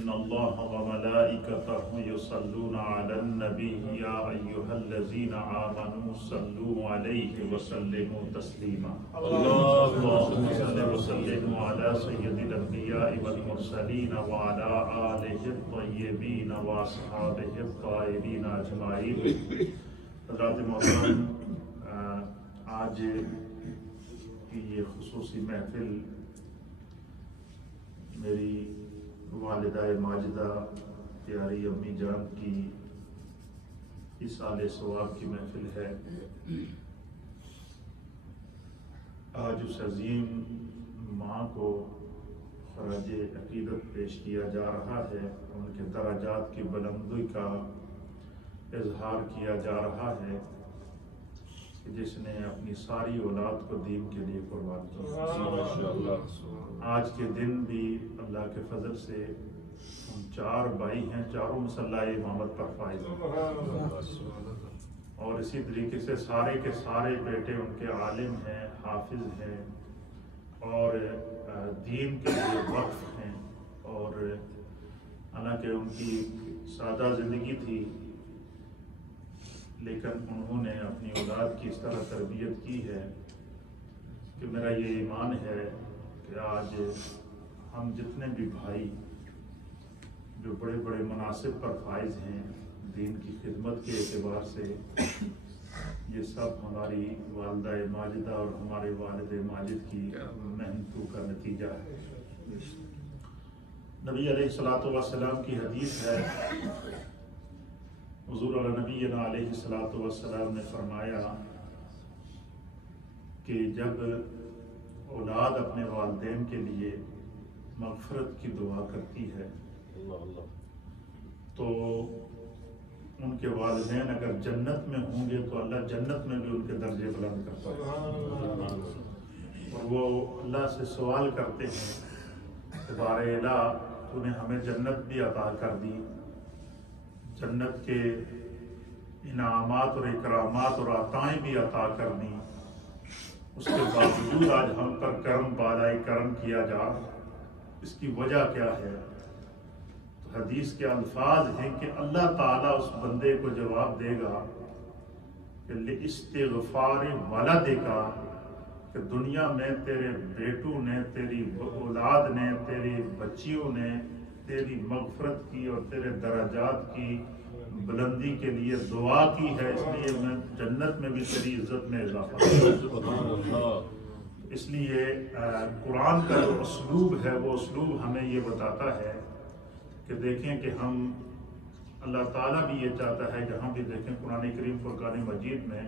إن الله وملائكته يصلون على النبي يا أيها الذين آمنوا صلوا عليه وسلموا تسليما اللهم صل وسلم على سيد الأنبياء والمرسلين وعلى آله الطيبين وأصحابه الطاهرين أجمعين. حضرات محترم، آج کی یہ خصوصی محفل میری والدہ ماجدہ پیاری امی جان کی ایصال ثواب کی محفل ہے. آج اس عظیم ماں کو خراج عقیدت پیش کیا جا رہا ہے، ان کے درجات کی بلندی کا اظہار کیا جا رہا ہے جس نے اپنی ساری اولاد کو دین کے لیے قربان کیا. آج کے دن بھی اللہ کے فضل سے ہم 4 بھائی ہیں، چاروں مسلح امامت پر فائز ہیں، اور اسی طریقے سے سارے کے سارے بیٹے ان کے عالم ہیں، حافظ ہیں اور دین کے لیے وقف ہیں. اور حالانکہ ان کی سادہ زندگی تھی لیکن انہوں نے اپنی اولاد کی اس طرح تربیت کی ہے کہ میرا یہ ایمان ہے کہ آج ہم جتنے بھی بھائی جو بڑے بڑے مناصب پر فائز ہیں دین کی خدمت کے اعتبار سے، یہ سب ہماری والدہ ماجدہ اور ہمارے والد ماجد کی محنتوں کا نتیجہ ہے. نبی علیہ الصلوۃ والسلام کی حدیث ہے، حضور نبی علیہ الصلوۃ والسلام نے فرمایا کہ جب اولاد اپنے والدین کے لیے مغفرت کی دعا کرتی ہے تو ان کے والدین اگر جنت میں ہوں گے تو اللہ جنت میں بھی ان کے درجے بلند کرتا ہے. اور وہ اللہ سے سوال کرتے ہیں کہ بار الہ تو نے ہمیں جنت بھی عطا کر دی، جنت کے انعامات اور اکرامات اور عطائیں بھی عطا کر دی، اس کے باوجود آج ہم پر کرم بالائے کرم کیا جا، اس کی وجہ کیا ہے؟ تو حدیث کے الفاظ ہیں کہ اللہ تعالیٰ اس بندے کو جواب دے گا کہ لاستغفار ولدک، کہ دنیا میں تیرے بیٹوں نے، تیری اولاد نے، تیری بچیوں نے تیری مغفرت کی اور تیرے درجات کی بلندی کے لیے دعا کی ہے، اس لیے میں جنت میں بھی تیری عزت میں اضافہ. اس لیے قرآن کا جو اسلوب ہے وہ اسلوب ہمیں یہ بتاتا ہے کہ دیکھیں کہ ہم، اللہ تعالیٰ بھی یہ چاہتا ہے، جہاں بھی دیکھیں قرآن کریم فرقان مجید میں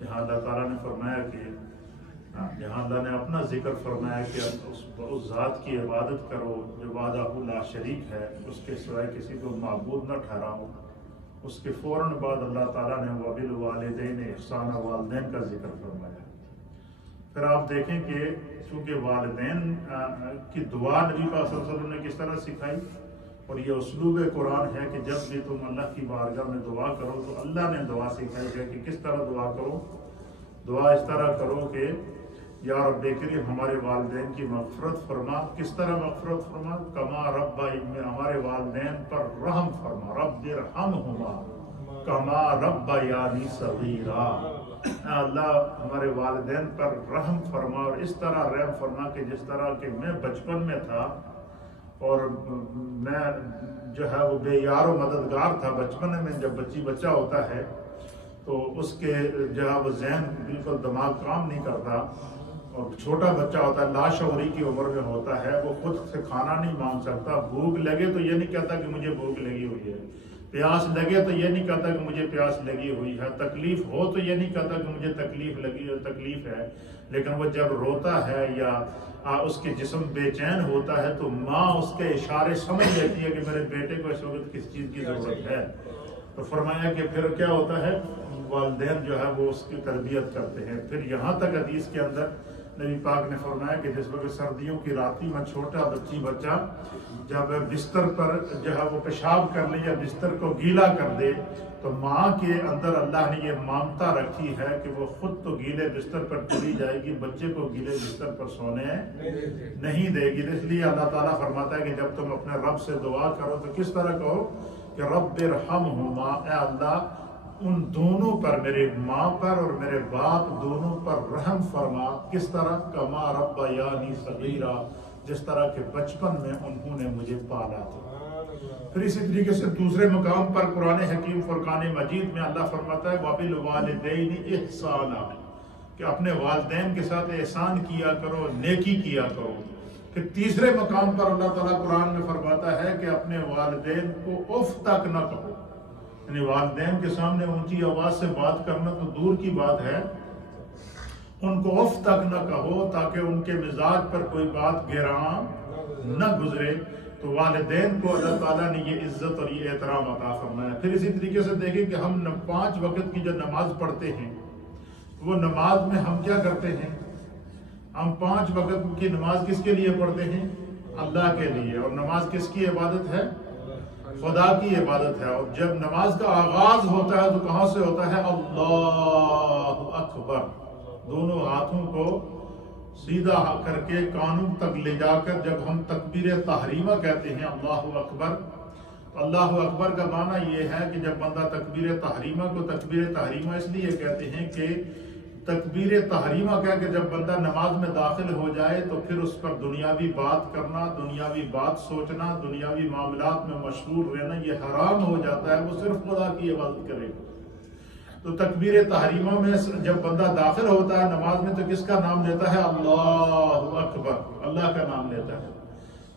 جہاں اللہ تعالیٰ نے فرمایا کہ جہاں اللہ نے اپنا ذکر فرمایا کہ اس ذات کی عبادت کرو جو وحدہ لا شریک ہے، اس کے سوائے کسی کو معبود نہ ٹھہراؤ، اس کے فوراً بعد اللہ تعالیٰ نے وبالوالدین احسانا، والدین کا ذکر فرمایا. پھر آپ دیکھیں کہ چونکہ والدین کی دعا نبی پاک صلی اللہ علیہ وسلم نے کس طرح سکھائی، اور یہ اسلوب قرآن ہے کہ جب بھی تم اللہ کی بارگاہ میں دعا کرو تو اللہ نے دعا سکھائی ہے کہ کس طرح دعا کرو. دعا اس طرح کرو کہ یا رب کریم ہمارے والدین کی مغفرت فرما. کس طرح مغفرت فرما؟ کما ربیانی، ہمارے والدین پر رحم فرما. رب ارحمہما کما ربیانی صغیرا، اللہ ہمارے والدین پر رحم فرما اور اس طرح رحم فرما کہ جس طرح کہ میں بچپن میں تھا اور میں جو ہے وہ بے یار و مددگار تھا. بچپن میں جب بچہ ہوتا ہے تو اس کے جو ہے وہ ذہن بالکل دماغ کام نہیں کرتا، اور چھوٹا بچہ ہوتا ہے لاشعوری کی عمر میں ہوتا ہے، وہ خود سے کھانا نہیں مانگ سکتا. بھوک لگے تو یہ نہیں کہتا کہ مجھے بھوک لگی ہوئی ہے، پیاس لگے تو یہ نہیں کہتا کہ مجھے پیاس لگی ہوئی ہے، تکلیف ہو تو یہ نہیں کہتا کہ مجھے تکلیف ہے. لیکن وہ جب روتا ہے یا اس کے جسم بے چین ہوتا ہے تو ماں اس کے اشارے سمجھ لیتی ہے کہ میرے بیٹے کو اس وقت کس چیز کی ضرورت ہے. تو فرمایا کہ پھر کیا ہوتا ہے، والدین جو ہے وہ اس کی تربیت کرتے ہیں. پھر یہاں تک حدیث کے اندر نبی پاک نے فرمایا کہ جس وقت سردیوں کی راتی میں چھوٹا بچہ جب بستر پر جہاں وہ پیشاب کر لے یا بستر کو گیلا کر دے تو ماں کے اندر اللہ نے یہ مامتا رکھی ہے کہ وہ خود تو گیلے بستر پر چلی جائے گی، بچے کو گیلے بستر پر سونے نہیں دے گی۔ اس لیے اللہ تعالیٰ فرماتا ہے کہ جب تم اپنے رب سے دعا کرو تو کس طرح کہو کہ رب ارحمہما، اے اللہ ان دونوں پر، میرے ماں پر اور میرے باپ دونوں پر رحم فرما۔ کس طرح؟ کما ربیانی صغیرا، جس طرح کہ بچپن میں انہوں نے مجھے پالا تھا۔ پھر اسی طریقے سے دوسرے مقام پر قرآن حکیم فرقان مجید میں اللہ فرماتا ہے وَبِالْوَالِدَيْنِ إِحْسَانًا، کہ اپنے والدین کے ساتھ احسان کیا کرو، نیکی کیا کرو۔ پھر تیسرے مقام پر اللہ تعالیٰ قرآن میں فرماتا ہے کہ اپنے والدین کو اف تک نہ کہو، یعنی والدین کے سامنے اونچی آواز سے بات کرنا تو دور کی بات ہے، ان کو اف تک نہ کہو تاکہ ان کے مزاج پر کوئی بات گراں نہ گزرے۔ تو والدین کو اللہ تعالیٰ نے یہ عزت اور یہ احترام عطا فرمایا۔ پھر اسی طریقے سے دیکھیں کہ ہم 5 وقت کی جو نماز پڑھتے ہیں وہ نماز میں ہم کیا کرتے ہیں؟ ہم 5 وقت کی نماز کس کے لیے پڑھتے ہیں؟ اللہ کے لیے۔ اور نماز کس کی عبادت ہے؟ خدا کی عبادت ہے۔ اور جب نماز کا آغاز ہوتا ہے تو کہاں سے ہوتا ہے؟ اللہ اکبر، دونوں ہاتھوں کو سیدھا کر کے کانوں تک لے جا کر جب ہم تکبیر تحریمہ کہتے ہیں اللہ اکبر، اللہ اکبر کا معنی یہ ہے کہ جب بندہ تکبیر تحریمہ کو تکبیر تحریمہ اس لیے کہتے ہیں کہ تکبیر تحریمہ کہہ کے جب بندہ نماز میں داخل ہو جائے تو پھر اس پر دنیاوی بات کرنا، دنیاوی بات سوچنا، دنیاوی معاملات میں مشغول رہنا یہ حرام ہو جاتا ہے، وہ صرف خدا کی عبادت کرے۔ تو تکبیر تحریمہ میں جب بندہ داخل ہوتا ہے نماز میں تو کس کا نام لیتا ہے؟ اللہ اکبر، اللہ کا نام لیتا ہے۔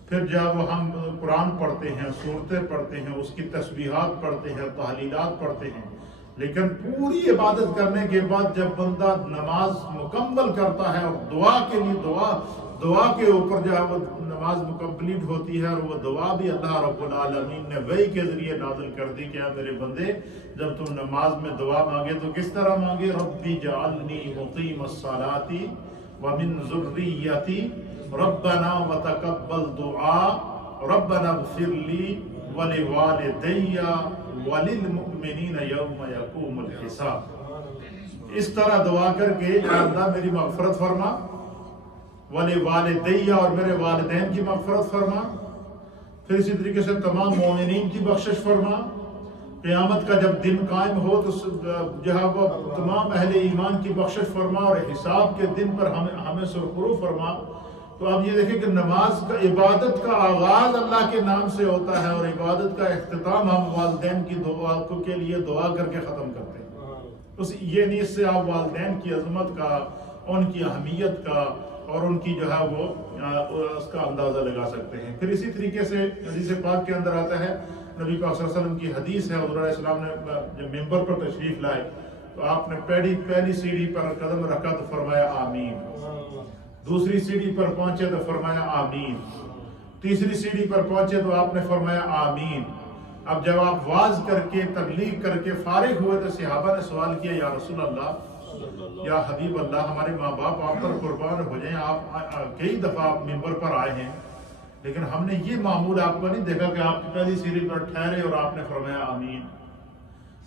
پھر جب ہم قرآن پڑھتے ہیں، سورتیں پڑھتے ہیں، اس کی تسبیحات پڑھتے ہیں، تحلیلات پڑھتے ہیں، لیکن پوری عبادت کرنے کے بعد جب بندہ نماز مکمل کرتا ہے اور دعا کے لیے دعا کے اوپر جو ہے وہ نماز مکمپلیٹ ہوتی ہے، اور وہ دعا بھی اللہ رب العالمین نے وحی کے ذریعے نازل کر دی کہ میرے بندے جب تم نماز میں دعا مانگے تو کس طرح مانگے؟ ربی جعلنی مقیم الصلاۃ ومن ذریتی ربنا وتقبل دعاء ربنا اغفر لی ولوالدی وللمؤمنین یوم یقوم الحساب۔ اس طرح دعا کر کے یا اللہ میری مغفرت فرما، ولوالدی اور میرے والدین کی مغفرت فرما، پھر اسی طریقے سے تمام مومنین کی بخشش فرما، قیامت کا جب دن قائم ہو تو جہاں وہ تمام اہل ایمان کی بخشش فرما، اور حساب کے دن پر ہمیں سرخرو فرما۔ تو اب یہ دیکھیں کہ نماز کا عبادت کا آغاز اللہ کے نام سے ہوتا ہے، اور عبادت کا اختتام ہم والدین کی دعا کے لیے دعا کر کے ختم کرتے ہیں۔ یہ نہیں، اس سے آپ والدین کی عظمت کا، ان کی اہمیت کا اور ان کی جو ہے وہ اس کا اندازہ لگا سکتے ہیں۔ پھر اسی طریقے سے حدیث پاک کے اندر آتا ہے، نبی پاک صلی اللہ علیہ وسلم کی حدیث ہے، حضور علیہ السلام نے جب ممبر پر تشریف لائے تو آپ نے پہلی سیڑھی پر قدم رکھا تو فرمایا آمین، دوسری سیڑھی پر پہنچے تو فرمایا آمین، تیسری سیڑھی پر پہنچے تو آپ نے فرمایا آمین۔ اب جب آپ واعظ کر کے تبلیغ کر کے فارغ ہوئے تو صحابہ نے سوال کیا، یا رسول اللہ، یا حبیب اللہ، ہمارے ماں باپ آپ پر قربان ہو جائیں، آپ کئی دفعہ ممبر پر آئے ہیں لیکن ہم نے یہ معمول آپ کو نہیں دیکھا کہ آپ کی پہلی سیڑھی پر ٹھہرے اور آپ نے فرمایا آمین،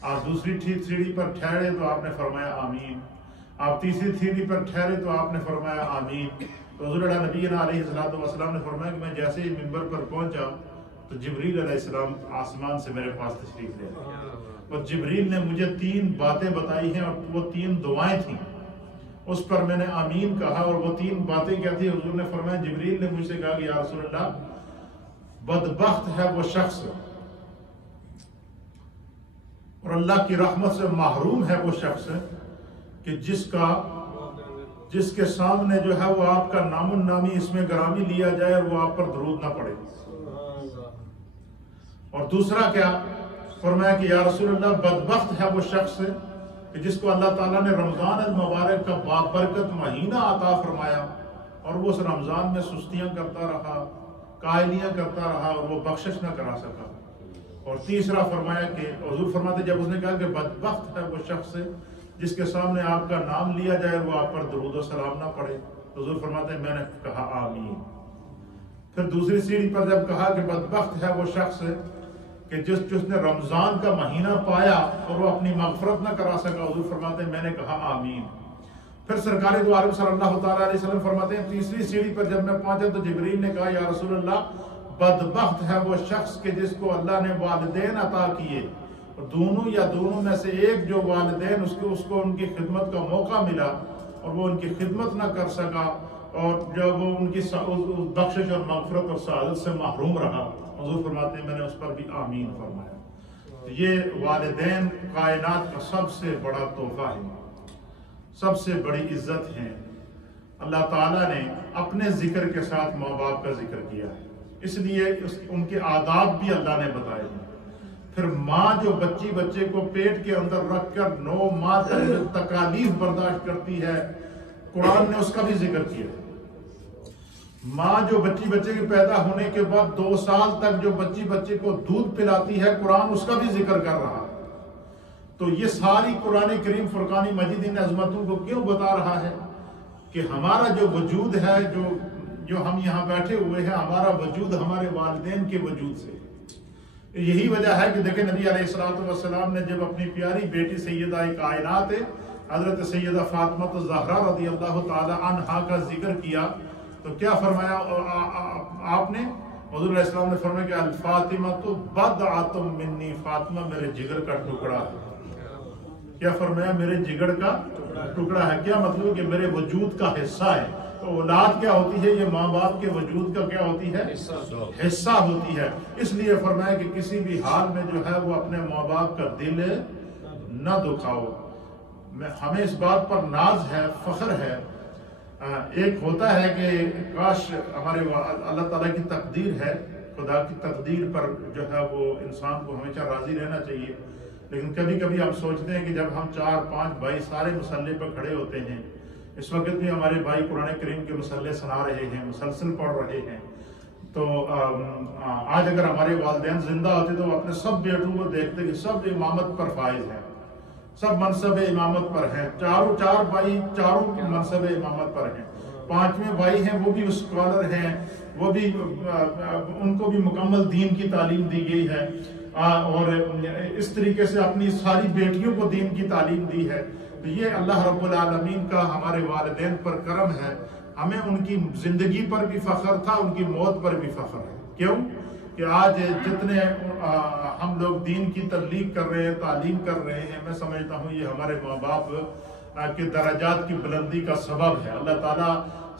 آپ دوسری سیڑھی پر ٹھہرے تو آپ نے فرمایا آمین، آپ تیسری سیڑھی پر ٹھہرے تو آپ نے فرمایا آمین۔ تو حضور نبی علیہ السلام نے فرمایا کہ میں جیسے ہی ممبر پر پہنچا تو جبریل علیہ السلام آسمان سے میرے پاس تشریف لے آئے، اور جبریل نے مجھے 3 باتیں بتائی ہیں، اور وہ 3 دعائیں تھیں، اس پر میں نے آمین کہا، اور وہ 3 باتیں کیا تھی؟ حضور نے فرمایا، جبریل نے مجھ سے کہا کہ یا رسول اللہ، بدبخت ہے وہ شخص اور اللہ کی رحمت سے محروم ہے وہ شخص کہ جس کے سامنے جو ہے وہ آپ کا نام النامی اس میں گرامی لیا جائے اور وہ آپ پر درود نہ پڑے۔ اور دوسرا کیا فرمایا کہ یا رسول اللہ، بدبخت ہے وہ شخص کہ جس کو اللہ تعالیٰ نے رمضان المبارک کا بابرکت مہینہ عطا فرمایا اور وہ اس رمضان میں سستیاں کرتا رہا، کاہلیاں کرتا رہا، اور وہ بخشش نہ کرا سکا۔ اور تیسرا فرمایا کہ حضور فرماتے جب اس نے کہا کہ بدبخت ہے وہ شخص جس کے سامنے آپ کا نام لیا جائے وہ آپ پر درود و سلام نہ پڑے، حضور فرماتے ہیں میں نے کہا آمین۔ پھر دوسری سیڑھی پر جب کہا کہ بدبخت ہے وہ شخص کہ جس نے رمضان کا مہینہ پایا اور وہ اپنی مغفرت نہ کرا سکا، حضور فرماتے ہیں میں نے کہا آمین۔ پھر سرکار دو عالم صلی اللہ تعالیٰ علیہ وسلم فرماتے ہیں تیسری سیڑھی پر جب میں پہنچا تو جبریل نے کہا یا رسول اللہ بدبخت ہے وہ شخص کہ جس کو اللہ نے والدین عطا کیے، دونوں میں سے ایک جو والدین اس کو ان کی خدمت کا موقع ملا اور وہ ان کی خدمت نہ کر سکا اور جب وہ ان کی بخشش اور مغفرت اور سعادت سے محروم رہا، حضور فرماتے ہیں میں نے اس پر بھی آمین فرمایا۔ یہ والدین کائنات کا سب سے بڑا تحفہ ہے، سب سے بڑی عزت ہے۔ اللہ تعالیٰ نے اپنے ذکر کے ساتھ ماں باپ کا ذکر کیا ہے، اس لیے ان کے آداب بھی اللہ نے بتائے ہیں۔ پھر ماں جو بچے کو پیٹ کے اندر رکھ کر 9 ماہ تک جو تکالیف برداشت کرتی ہے، قرآن نے اس کا بھی ذکر کیا ہے۔ ماں جو بچے کے پیدا ہونے کے بعد 2 سال تک جو بچے کو دودھ پلاتی ہے، قرآن اس کا بھی ذکر کر رہا ہے۔ تو یہ ساری قرآن کریم فرقان مجید ان عظمتوں کو کیوں بتا رہا ہے کہ ہمارا جو وجود ہے، جو ہم یہاں بیٹھے ہوئے ہیں، ہمارا وجود ہمارے والدین کے وجود سے۔ یہی وجہ ہے کہ دیکھیں نبی علیہ السلام نے جب اپنی پیاری بیٹی سیدہ کائنات حضرت سیدہ فاطمہ الزہرا رضی اللہ تعالی عنہا کا ذکر کیا تو کیا فرمایا آپ نے؟ حضور علیہ السلام نے فرمایا کہ الفاطمہ تو بضعۃ منی، فاطمہ میرے جگر کا ٹکڑا ہے۔ کیا فرمایا؟ میرے جگر کا ٹکڑا ہے۔ کیا مطلب کہ میرے وجود کا حصہ ہے۔ تو اولاد کیا ہوتی ہے؟ یہ ماں باپ کے وجود کا کیا ہوتی ہے؟ حصہ ہوتی ہے۔ اس لیے فرمایا کہ کسی بھی حال میں جو ہے وہ اپنے ماں باپ کا دل نہ دکھاؤ۔ ہمیں اس بات پر ناز ہے، فخر ہے۔ ایک ہوتا ہے کہ کاش ہمارے اللہ تعالیٰ کی تقدیر ہے، خدا کی تقدیر پر جو ہے وہ انسان کو ہمیشہ راضی رہنا چاہیے، لیکن کبھی کبھی ہم سوچتے ہیں کہ جب ہم 4-5 بھائی سارے مسلح پر کھڑے ہوتے ہیں، اس وقت بھی ہمارے بھائی قرآن کریم کے مسلح سنا رہے ہیں، مسلسل پڑھ رہے ہیں، تو آج اگر ہمارے والدین زندہ ہوتے تو وہ اپنے سب بیٹوں کو دیکھتے کہ سب امامت پر فائز ہیں، سب منصب امامت پر ہیں، چار بھائی چاروں منصب امامت پر ہیں، 5ویں بھائی ہیں وہ بھی اسکالر ہیں، وہ بھی ان کو بھی مکمل دین کی تعلیم دی گئی ہے، اور اس طریقے سے اپنی ساری بیٹیوں کو دین کی تعلیم دی ہے۔ تو یہ اللہ رب العالمین کا ہمارے والدین پر کرم ہے۔ ہمیں ان کی زندگی پر بھی فخر تھا، ان کی موت پر بھی فخر ہے۔ کیوں کہ آج جتنے ہم لوگ دین کی تبلیغ کر رہے ہیں، تعلیم کر رہے ہیں، میں سمجھتا ہوں یہ ہمارے ماں باپ کے درجات کی بلندی کا سبب ہے۔ اللہ تعالیٰ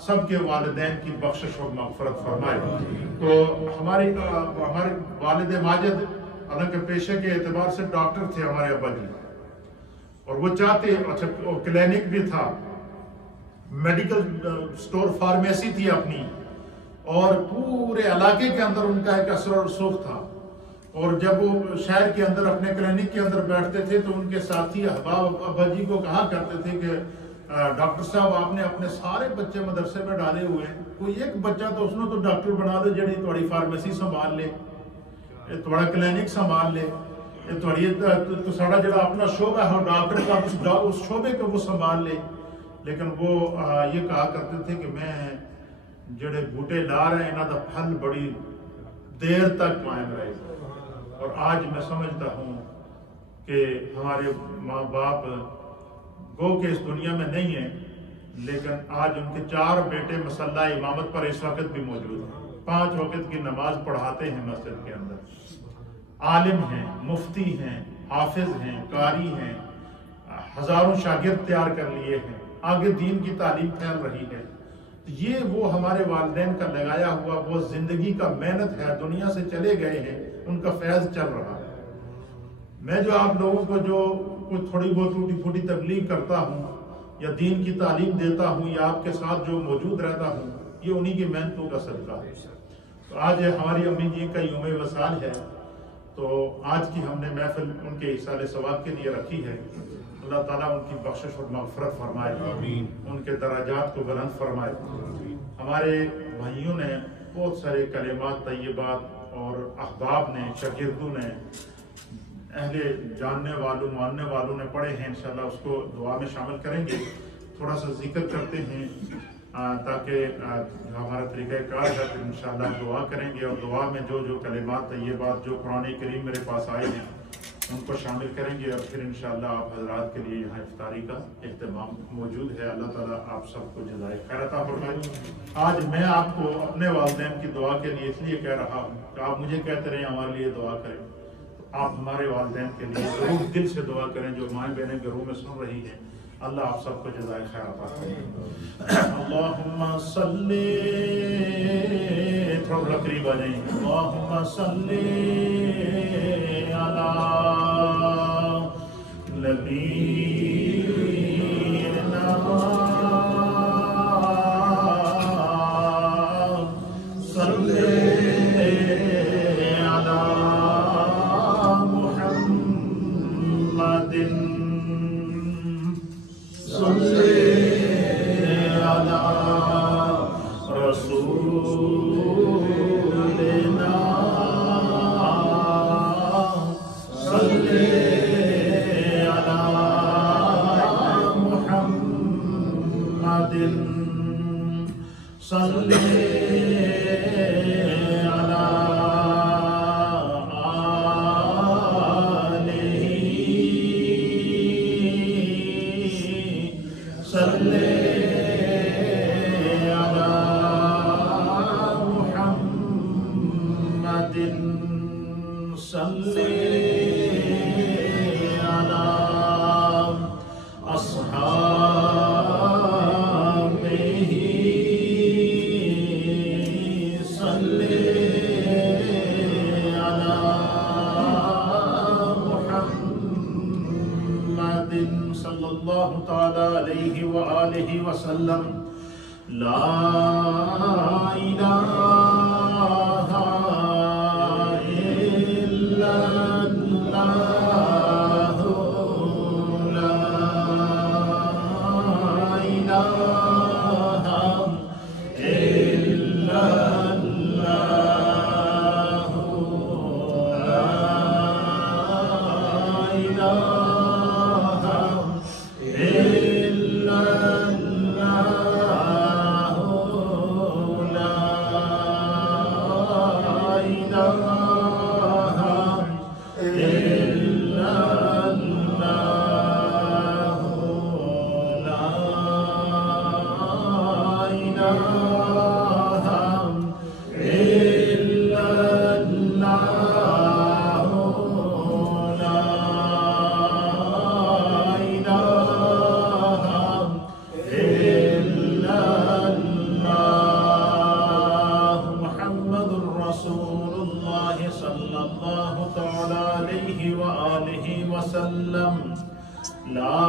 سب کے والدین کی بخشش اور مغفرت فرمائے۔ تو ہمارے والد ماجد حالانکہ پیشے کے اعتبار سے ڈاکٹر تھے ہمارے ابا جی، اور وہ چاہتے، اچھا کلینک بھی تھا، میڈیکل سٹور فارمیسی تھی اپنی، اور پورے علاقے کے اندر ان کا ایک اثر و رسوخ تھا، اور جب وہ شہر کے اندر اپنے کلینک کے اندر بیٹھتے تھے تو ان کے ساتھی احباب ابا جی کو کہا کرتے تھے کہ ڈاکٹر صاحب آپ نے اپنے سارے بچے مدرسے میں ڈالے ہوئے ہیں، کوئی ایک بچہ تو اس نے تو ڈاکٹر بنا دے جڑی تھوڑی فارمیسی سنبھال لے، تھوڑا کلینک سنبھال لے، ساڑا جڑا اپنا شعبہ ہے ڈاکٹر کا اس شعبے کو وہ سنبھال لے۔ لیکن وہ یہ کہا کرتے تھے کہ میں جڑے بوٹے لا رہے ہیں انہاں دا پھل بڑی دیر تک قائم رہے گا۔ اور آج میں سمجھتا ہوں کہ ہمارے ماں باپ گو کہ اس دنیا میں نہیں ہیں، لیکن آج ان کے 4 بیٹے مسلح امامت پر اس وقت بھی موجود ہیں، 5 وقت کی نماز پڑھاتے ہیں مسجد کے اندر، عالم ہیں، مفتی ہیں، حافظ ہیں، قاری ہیں، ہزاروں شاگرد تیار کر لیے ہیں، آگے دین کی تعلیم پھیل رہی ہے۔ یہ وہ ہمارے والدین کا لگایا ہوا وہ زندگی کا محنت ہے، دنیا سے چلے گئے ہیں، ان کا فیض چل رہا ہے۔ میں جو آپ لوگوں کو جو کچھ تھوڑی بہت ٹوٹی پھوٹی تبلیغ کرتا ہوں یا دین کی تعلیم دیتا ہوں یا آپ کے ساتھ جو موجود رہتا ہوں، یہ انہی کی محنتوں کا صدقہ ہے۔ تو آج ہماری امی جی کا یوم وصال ہے، تو آج کی ہم نے محفل ان کے ایصال ثواب کے لیے رکھی ہے۔ اللہ تعالیٰ ان کی بخشش اور مغفرت فرمائے، ان کے درجات کو بلند فرمائے۔ ہمارے بھائیوں نے بہت سارے کلمات طیبات اور احباب نے، شاگردوں نے، اہل جاننے والوں ماننے والوں نے پڑھے ہیں، انشاءاللہ اس کو دعا میں شامل کریں گے۔ تھوڑا سا ذکر کرتے ہیں تاکہ جو ہمارا طریقہ کار ہے پھر انشاءاللہ دعا کریں گے، اور دعا میں جو جو کلمات طیبات جو قرآن کریم میرے پاس آئے ہیں ان کو شامل کریں گے، اور پھر انشاءاللہ آپ حضرات کے لیے یہاں افطاری کا اہتمام موجود ہے۔ اللہ تعالیٰ آپ سب کو جزائے خیر عطا فرمائے۔ آج میں آپ کو اپنے والدین کی دعا کے لیے اس لیے کہہ رہا ہوں کہ آپ مجھے کہتے رہیں ہمارے لیے دعا کریں، آپ ہمارے والدین کے لیے ضرور دل سے دعا کریں، جو مائیں بہنیں گھروں میں سن رہی ہیں، اللہ آپ سب کو جزائے خیر عطا فرمائے۔ اللہم صلی، تھوڑا قریب آ جائیں، اللہم صلی علی نبینا صلی علی محمد صلی علی رسولنا صلی علی محمد صلی وسلم لا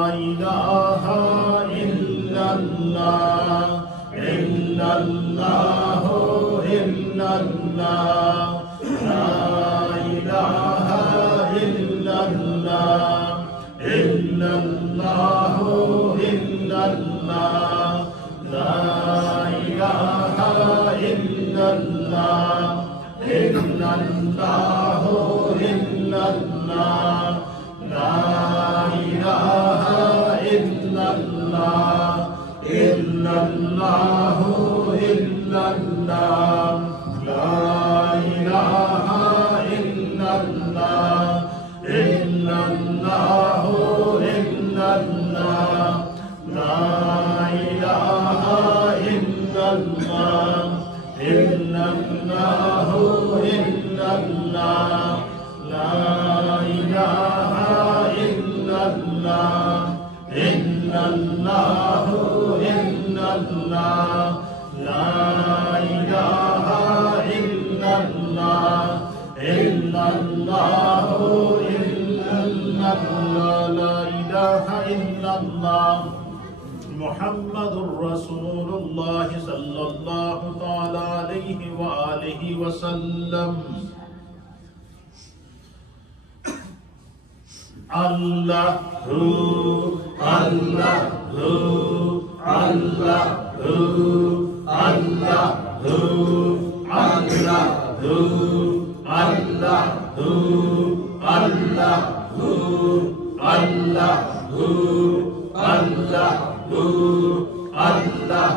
الہ الا اللہ لا الہ الا اللہ لا الہ محمد رسول اللہ صلی اللہ تعالی علیہ وآلہ وسلم اللہ اللہ اللہ اللہ اللہ اللہ اللہ اللہ اللہ اللہ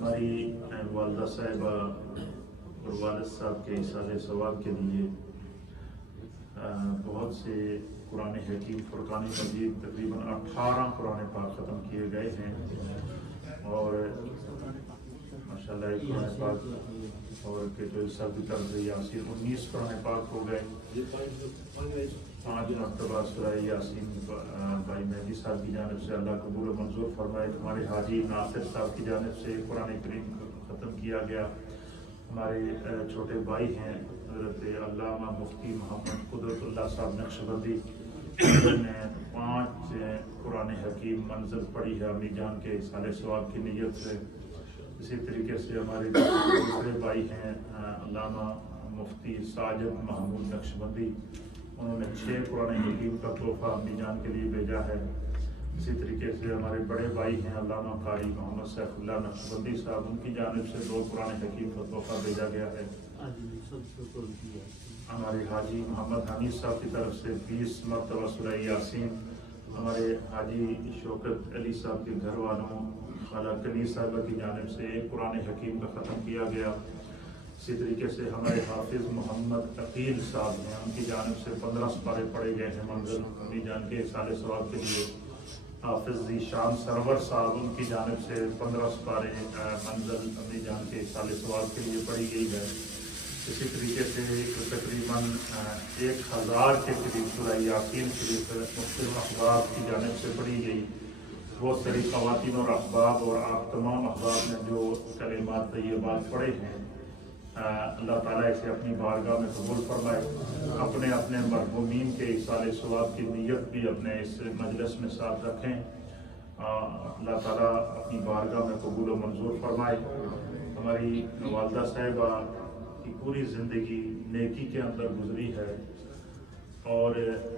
ہماری والدہ صاحبہ اور والد صاحب کے ایصال ثواب کے لیے بہت سے قرآن حکیم فرقان مجید تقریباً 18 قرآن پاک ختم کیے گئے ہیں اور ماشاءاللہ قرآن پاک اور کہ جو سب کی طرف سے یاسین 19 قرآن پاک ہو گئے 5 مرتبہ سورہ یاسین بھائی مہدی صاحب کی جانب سے اللہ قبول و منظور فرمائے. ہمارے حاجی ناصر صاحب کی جانب سے قرآن کریم ختم کیا گیا. ہمارے چھوٹے بھائی ہیں حضرت علامہ مفتی محمد قدرت اللہ صاحب نقشبندی نے 5 قرآن حکیم منزل پڑھی ہے امی جان کے ایصال ثواب کی نیت سے. اسی طریقے سے ہمارے دوسرے بھائی ہیں علامہ مفتی ساجد محمود نقشبندی, انہوں نے 6 قرآن حکیم کا تحفہ امی جان کے لیے بھیجا ہے. اسی طریقے سے ہمارے بڑے بھائی ہیں علامہ قاری محمد سیف اللہ نقشبندی صاحب, ان کی جانب سے 2 قرآن حکیم کا تحفہ بھیجا گیا ہے. ہمارے حاجی محمد حمید صاحب کی طرف سے 20 مرتبہ سورہ یاسین. ہمارے حاجی شوکت علی صاحب کے گھر والوں خالہ کنیز صاحبہ کی جانب سے 1 قرآن حکیم کا ختم کیا گیا. اسی طریقے سے ہمارے حافظ محمد عقیل صاحب ہیں, ان کی جانب سے 15 سپارے پڑھے گئے ہیں منزل امی جان کے ایصال ثواب کے لیے. حافظ ذیشان سرور صاحب, ان کی جانب سے 15 سپارے منزل امی جان کے ایصال ثواب کے لیے پڑھی گئی ہے. اسی طریقے سے تقریباً 1000 کے قریب سورہ یاسین شریف مختلف احباب کی جانب سے پڑھی گئی. بہت ساری خواتین اور احباب اور آپ تمام احباب نے جو کلمات طیبات پڑھے ہیں اللہ تعالیٰ اسے اپنی بارگاہ میں قبول فرمائے، اپنے مرحومین کے ایصال ثواب کی نیت بھی اپنے اس مجلس میں ساتھ رکھیں۔ اللہ تعالیٰ اپنی بارگاہ میں قبول و منظور فرمائے۔ ہماری والدہ صاحبہ کی پوری زندگی نیکی کے اندر گزری ہے اور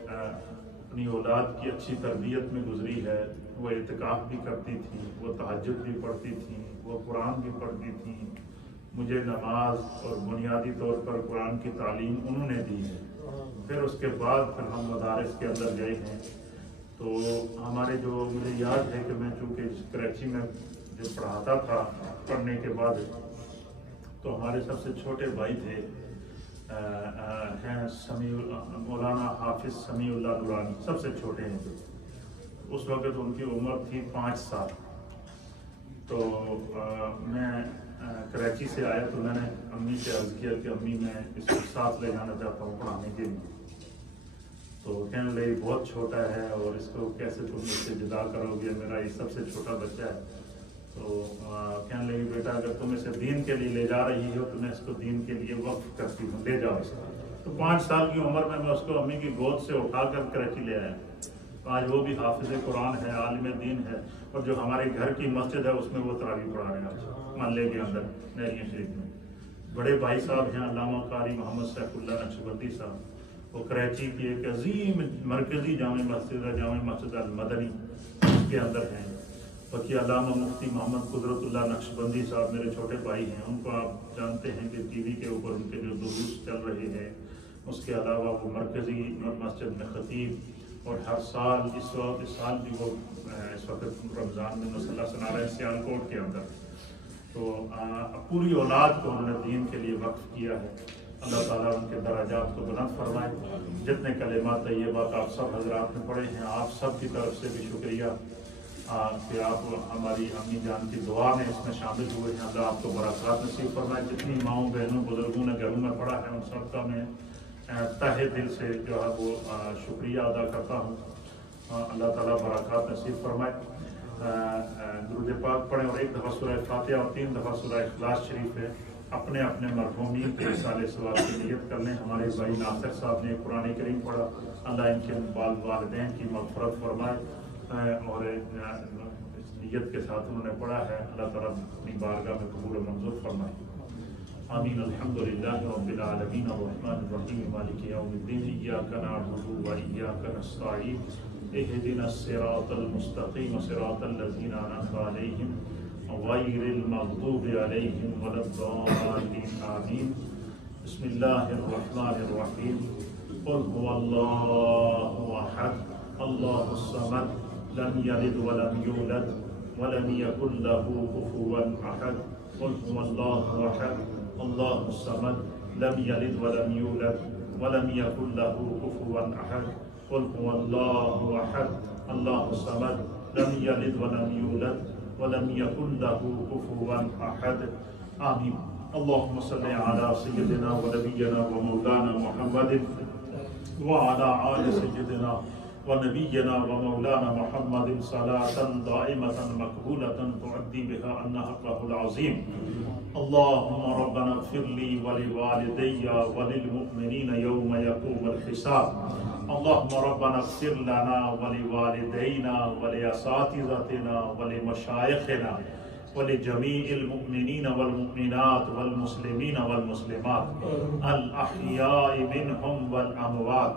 اپنی اولاد کی اچھی تربیت میں گزری ہے۔ وہ اعتکاف بھی کرتی تھیں، وہ تہجد بھی پڑھتی تھیں، وہ قرآن بھی پڑھتی تھیں۔ مجھے نماز اور بنیادی طور پر قرآن کی تعلیم انہوں نے دی ہے۔ پھر اس کے بعد ہم مدارس کے اندر گئے ہیں، تو ہمارے جو مجھے یاد ہے کہ میں چونکہ کراچی میں جب پڑھاتا تھا، پڑھنے کے بعد تو ہمارے سب سے چھوٹے بھائی تھے ہیں مولانا حافظ سمیع اللہ نورانی، سب سے چھوٹے ہیں۔ اس وقت ان کی عمر تھی 5 سال۔ تو میں کراچی سے آیا تو میں نے امی سے عرض کیا کہ امی میں اس کو ساتھ لے جانا چاہتا ہوں پڑھانے کے لیے۔ تو کہنے لگے بہت چھوٹا ہے اور اس کو کیسے تم اس سے جدا کرو گے، میرا یہ سب سے چھوٹا بچہ ہے۔ تو کہنے لگی بیٹا اگر تم اسے دین کے لیے لے جا رہی ہو تو میں اس کو دین کے لیے وقف کرتی ہوں، لے جاؤ اس کو۔ تو 5 سال کی عمر میں اس کو امی کی گود سے اٹھا کر کراچی لے آیا۔ آج وہ بھی حافظ قرآن ہے، عالم دین ہے، اور جو ہمارے گھر کی مسجد ہے اس میں وہ تراویح پڑھا رہے ہیں محلے کے اندر نیریاں شریف میں۔ بڑے بھائی صاحب ہیں علامہ قاری محمد سیف اللہ نقشبندی صاحب، وہ کراچی کی ایک عظیم مرکزی جامع مسجد ہے، جامع مسجد المدنی، اس کے اندر ہیں۔ باقی علامہ مفتی محمد قدرت اللہ نقشبندی صاحب میرے چھوٹے بھائی ہیں، ان کو آپ جانتے ہیں کہ ٹی وی کے اوپر ان کے جو دروس چل رہے ہیں۔ اس کے علاوہ وہ مرکزی مسجد میں خطیب، اور ہر سال اس سال بھی وہ اس وقت رمضان میں مسلح سنا رہے ہیں سیالکوٹ کے اندر۔ تو پوری اولاد کو انہوں نے دین کے لیے وقف کیا ہے۔ اللہ تعالیٰ ان کے درجات کو بلند فرمائے۔ جتنے کلمات طیبات آپ سب حضرات نے پڑھے ہیں، آپ سب کی طرف سے بھی شکریہ کہ آپ ہماری امی جان کی دعا میں اس میں شامل ہوئے ہیں۔ اللہ آپ کو برکات نصیب فرمائے۔ جتنی ماؤں بہنوں بزرگوں نے گھروں میں پڑھا ہے ان سب کا میں تہہ دل سے جو ہے وہ شکریہ ادا کرتا ہوں۔ اللہ تعالیٰ برکات نصیب فرمائے۔ درود پاک پڑھیں اور 1 دفعہ سورہ فاتحہ اور 3 دفعہ سورہ اخلاص شریف ہے اپنے مرحومین کے ایصال ثواب کی نیت کر لیں۔ ہمارے بھائی ناصر صاحب نے قرآن کریم پڑھا، اللہ ان کے والدین کی مغفرت فرمائے، اور اس نیت کے ساتھ انہوں نے پڑھا ہے، اللہ تعالیٰ اپنی بارگاہ میں قبول و منظور فرمائے۔ آمین۔ الحمدللہ رب العالمین الرحمن الرحیم مالک یوم الدین، ایاک نعبد و ایاک نستعین، اہدنا الصراط المستقیم صراط الذین انعمت علیہم غیر المغضوب علیہم ولا الضالین آمین۔ بسم اللہ الرحمن الرحیم۔ قل هو اللہ احد اللہ الصمد لم یلد ولم یولد ولم یکن له کفوا احد۔ قل هو اللہ احد اللہ الصمد لم یلد ولم یولد ولم یکن له کفوا احد۔ قل هو اللہ احد اللہ الصمد لم یلد ولم یولد ولم یکن له کفوا احد۔ آمین۔ اللہم صلی علی سیدنا و نبینا و مولانا محمد وعلى آل سيدنا ونبينا ومولانا محمد صلاة دائمة مقبولة تؤدي بها عنا حقه العظيم۔ اللهم ربنا اغفر لي ولوالدي وللمؤمنين يوم يقوم الحساب۔ اللهم ربنا اغفر لنا ولوالدينا ولأساتذتنا ولمشايخنا ولجميع المؤمنين والمؤمنات والمسلمين والمسلمات الأحياء منهم والأموات،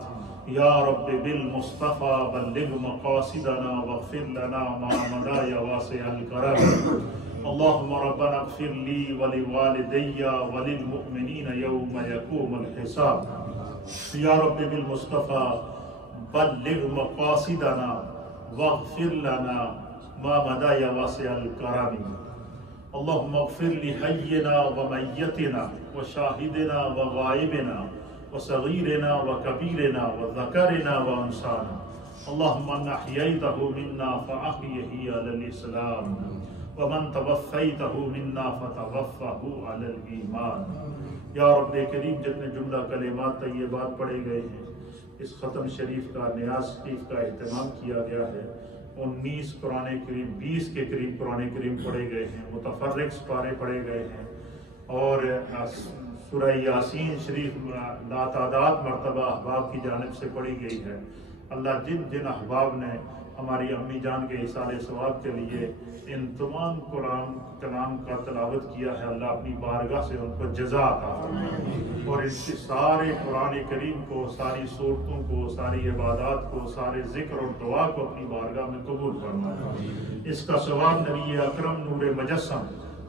يا رب بالمصطفى بلغ مقاصدنا واغفر لنا ما مضى يا واسع الكرم۔ اللهم ربنا اغفر لي ولوالدي وللمؤمنين يوم يقوم الحساب، يا رب بالمصطفى بلغ مقاصدنا واغفر لنا ما مضى يا واسع الكرم۔ اللهم اغفر لحينا وميتنا وشاهدنا وغائبنا وصغيرنا وكبيرنا وذكرنا وأنثانا، اللهم من أحييته منا فأحيه على الإسلام ومن توفيته منا فتوفه على الإيمان۔ یا رب کریم جتنے جملہ کلمات طیبات پڑھے گئے ہیں، اس ختم شریف کا نیاز شریف کا اہتمام کیا گیا ہے، 19 قرآن کریم 20 کے قریب قرآن کریم پڑھے گئے ہیں، متفرق سپارے پڑھے گئے ہیں، اور سورہ یاسین شریف لاتعداد مرتبہ احباب کی جانب سے پڑھی گئی ہے۔ اللہ جن جن احباب نے ہماری امی جان کے ایصال ثواب کے لیے ان تمام قرآن کلام کا تلاوت کیا ہے، اللہ اپنی بارگاہ سے ان کو جزا عطا فرمائے، اور اس کے سارے قرآن کریم کو، ساری صورتوں کو، ساری عبادات کو، سارے ذکر اور دعا کو اپنی بارگاہ میں قبول فرمائے۔ اس کا ثواب نبی اکرم نور مجسم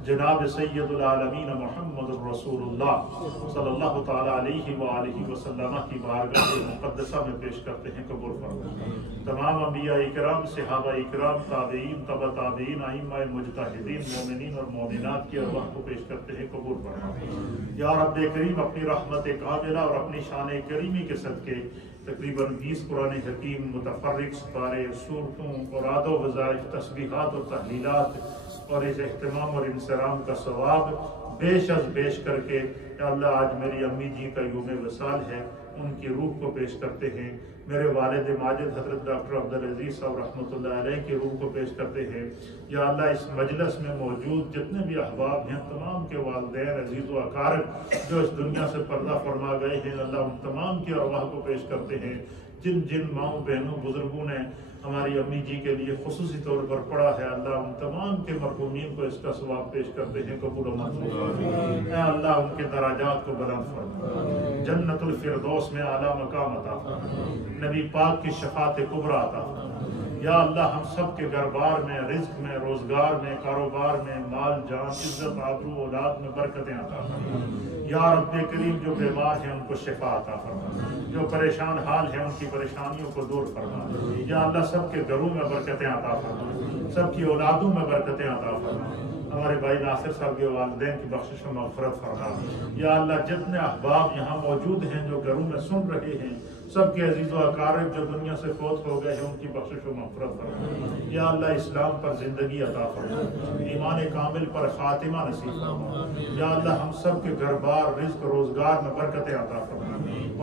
جناب سید العالمین محمد رسول اللہ صلی اللہ تعالیٰ علیہ وآلہ وسلم کی بارگاہ مقدسہ میں پیش کرتے ہیں، قبول فرمائے۔ تمام انبیاء اکرام، صحابہ اکرام، تابعین، تبع تابعین، ائمہ مجتہدین، مومنین اور مومنات کی ارواح کو پیش کرتے ہیں، قبول فرمائے۔ یا رب کریم اپنی رحمت کاملہ اور اپنی شان کریمی کے صدقے تقریباً 20 قرآن حکیم، متفرق سپارے، صورتوں، اوراد و وظائف، تسبیحات اور تحلیلات اور اس اہتمام اور انصرام کا ثواب بیش از بیش کر کے، یا اللہ آج میری امی جی کا یوم وصال ہے، ان کی روح کو پیش کرتے ہیں۔ میرے والد ماجد حضرت ڈاکٹر عبدالعزیز صاحب رحمۃ اللہ علیہ کی روح کو پیش کرتے ہیں۔ یا اللہ اس مجلس میں موجود جتنے بھی احباب ہیں، تمام کے والدین، عزیز و اقارب جو اس دنیا سے پردہ فرما گئے ہیں، اللہ ان تمام کی ارواح کو پیش کرتے ہیں۔ جن جن ماؤں بہنوں بزرگوں نے ہماری امی جی کے لیے خصوصی طور پر پڑھا ہے، اللہ ان تمام کے مرحومین کو اس کا ثواب پیش کرتے ہیں، قبول و منظور۔ اے اللہ ان کے درجات کو بلند فرما، جنت الفردوس میں اعلیٰ مقام عطا فرما، نبی پاک کی شفاعت کبریٰ عطا فرما۔ یا اللہ ہم سب کے گھر بار میں، رزق میں، روزگار میں، کاروبار میں، مال جان، عزت، آبرو، اولاد میں برکتیں عطا فرما۔ یا رب کریم جو بیمار ہیں ان کو شفا عطا فرما، جو پریشان حال ہیں ان کی پریشانیوں کو دور فرما۔ یا اللہ سب کے گھروں میں برکتیں عطا فرما، سب کی اولادوں میں برکتیں عطا فرما۔ ہمارے بھائی ناصر صاحب کے والدین کی بخشش و مغفرت فرما۔ یا اللہ جتنے احباب یہاں موجود ہیں جو گھروں میں سن رہے ہیں، سب کے عزیز و اقارب جو دنیا سے فوت ہو گئے ہیں، ان کی بخشش و مغفرت فرما۔ یا اللہ اسلام پر زندگی عطا فرما، ایمان کامل پر خاتمہ نصیب فرما۔ یا اللہ ہم سب کے گھر بار، رزق، روزگار میں برکتیں عطا فرما۔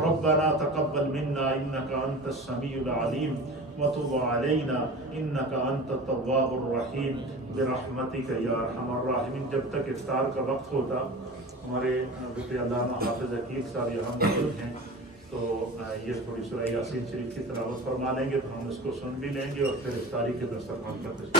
ربنا تقبل منا انك انت السميع العليم وتب علينا انك انت التواب الرحيم برحمتك یا ارحم الراحمین۔ جب تک افطار کا وقت ہوتا، ہمارے رفیع علامہ حافظ عقیل صاحب یہاں موجود ہیں، تو یہ تھوڑی سورہ یاسین شریف کی تلاوت فرما لیں گے، تو ہم اس کو سن بھی لیں گے اور پھر افطاری کے دسترخوان پر